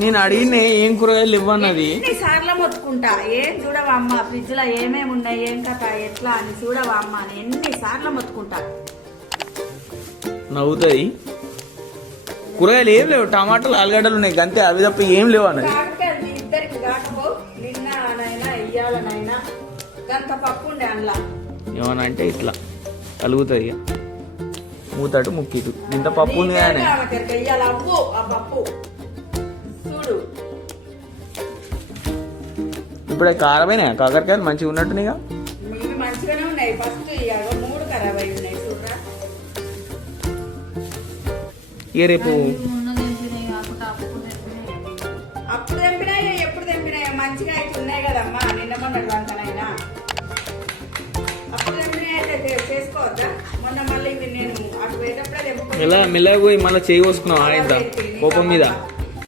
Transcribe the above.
నేను అడిగిన ఏం కూరగాయలు ఇవ్వన్నది సార్లు మొత్తుకుంటా. ఏం చూడవా అమ్మ ఫ్రిడ్జ్ లో ఏమేమి ఉన్నాయి, ఏం కథ ఎట్లా అని చూడవా అమ్మ అని ఎన్ని సార్లు మొత్తుకుంటా. నవ్వుతాయి. కూరగాయలు ఏం లేవు, టమాటాలు ఆలుగడ్డలు ఉన్నాయి అంతే, అవి తప్ప ఏం లేవు అన్నది. ఇద్దరికి కాకపో నిన్న నైనా ఇయ్యాలనైనా గంత పప్పు ఉండే అందులో. ఏమన్నా అంటే ఇట్లా కలుగుతుంది మూతాడు ముక్కిదు ఇంత పప్పు ఉంది కానీ అవ్వు ఆ పప్పు చూడు. ఇప్పుడు అవి కారమైన కాకరకాయలు మంచిగా ఉన్నట్టునిగా. మంచిగానే ఉన్నాయి. ఫస్ట్ 3 ఖరాబ్ అయి ఉన్నాయి చూడరా. ఇక రేపు అప్పుడు తెంపినాయి ఎప్పుడు తెంపినాయి మంచిగా అయితే ఉన్నాయి కదమ్మా. నిన్న మొన్నటి వంకనైనా అప్పుడు తెంపినాయి అయితే చేసుకోవద్దా. మొన్న మళ్ళీ ఇది నేను అటు పోయేటప్పుడే మెల్లగా పోయి మళ్ళీ చేయి కోసుకున్నావు ఆయన కోపం మీద.